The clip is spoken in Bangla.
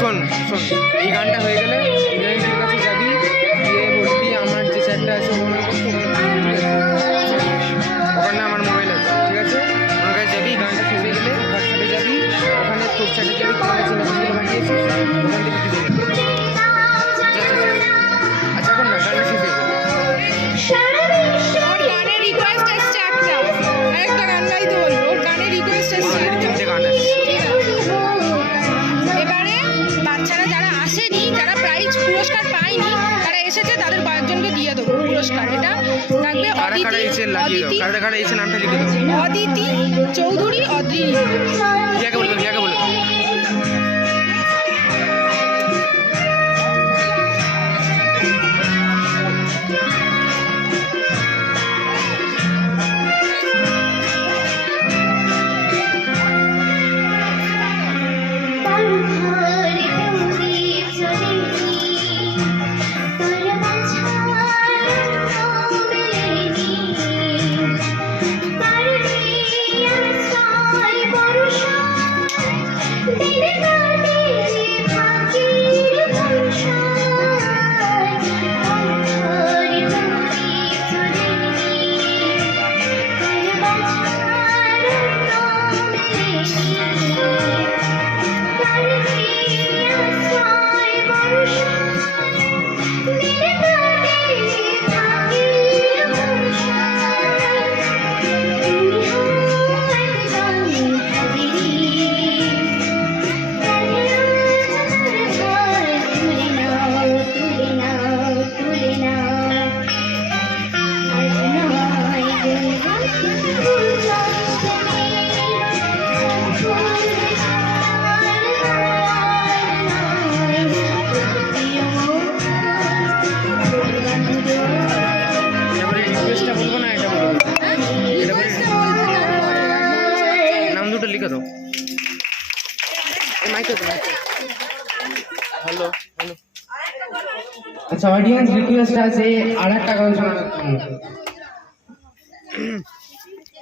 শোন শোন, এই গানটা হয়ে গেলে ইন্দ্রাণীর কাছে যাবি, গিয়ে বলবি আমার যে চ্যাটটা আছে ওখানে করতে, ওখানে আমার মোবাইল আছে, ঠিক আছে? ওনার কাছে যাবি, গানটা শেষ হয়ে গেলে হোয়াটসঅ্যাপে যাবি, ওখানে তোর চ্যাটে যাবি, তোমার কাছে মেসেজগুলো পাঠিয়েছিস ওখান থেকে তুলে দেবি। আচ্ছা এখন না, গানটা শেষ হয়ে গেলে ওর গানের রিকোয়েস্ট এসছে একটা গান গাইতে বলবো, ওর গানের রিকোয়েস্ট এসছে। তিনটে গান আছে। এবারে বাচ্চারা যারা আসেনি, যারা প্রাইজ পুরস্কার পায়নি, তারা এসেছে, তাদের কয়েকজনকে দিয়ে দেবো পুরস্কার। এটা থাকবে কারা কারা এসে লাগিয়ে দাও, কারা কারা এসে নামটা লিখে দাও। অদিতি চৌধুরী, অদ্রিনী। রিয়াকে বলে দাও, রিয়াকে বলে দাও। হ্যালো হ্যালো, আচ্ছা অডিয়েন্স রিকোয়েস্ট আছে আর একটা গান শোনানোর জন্য।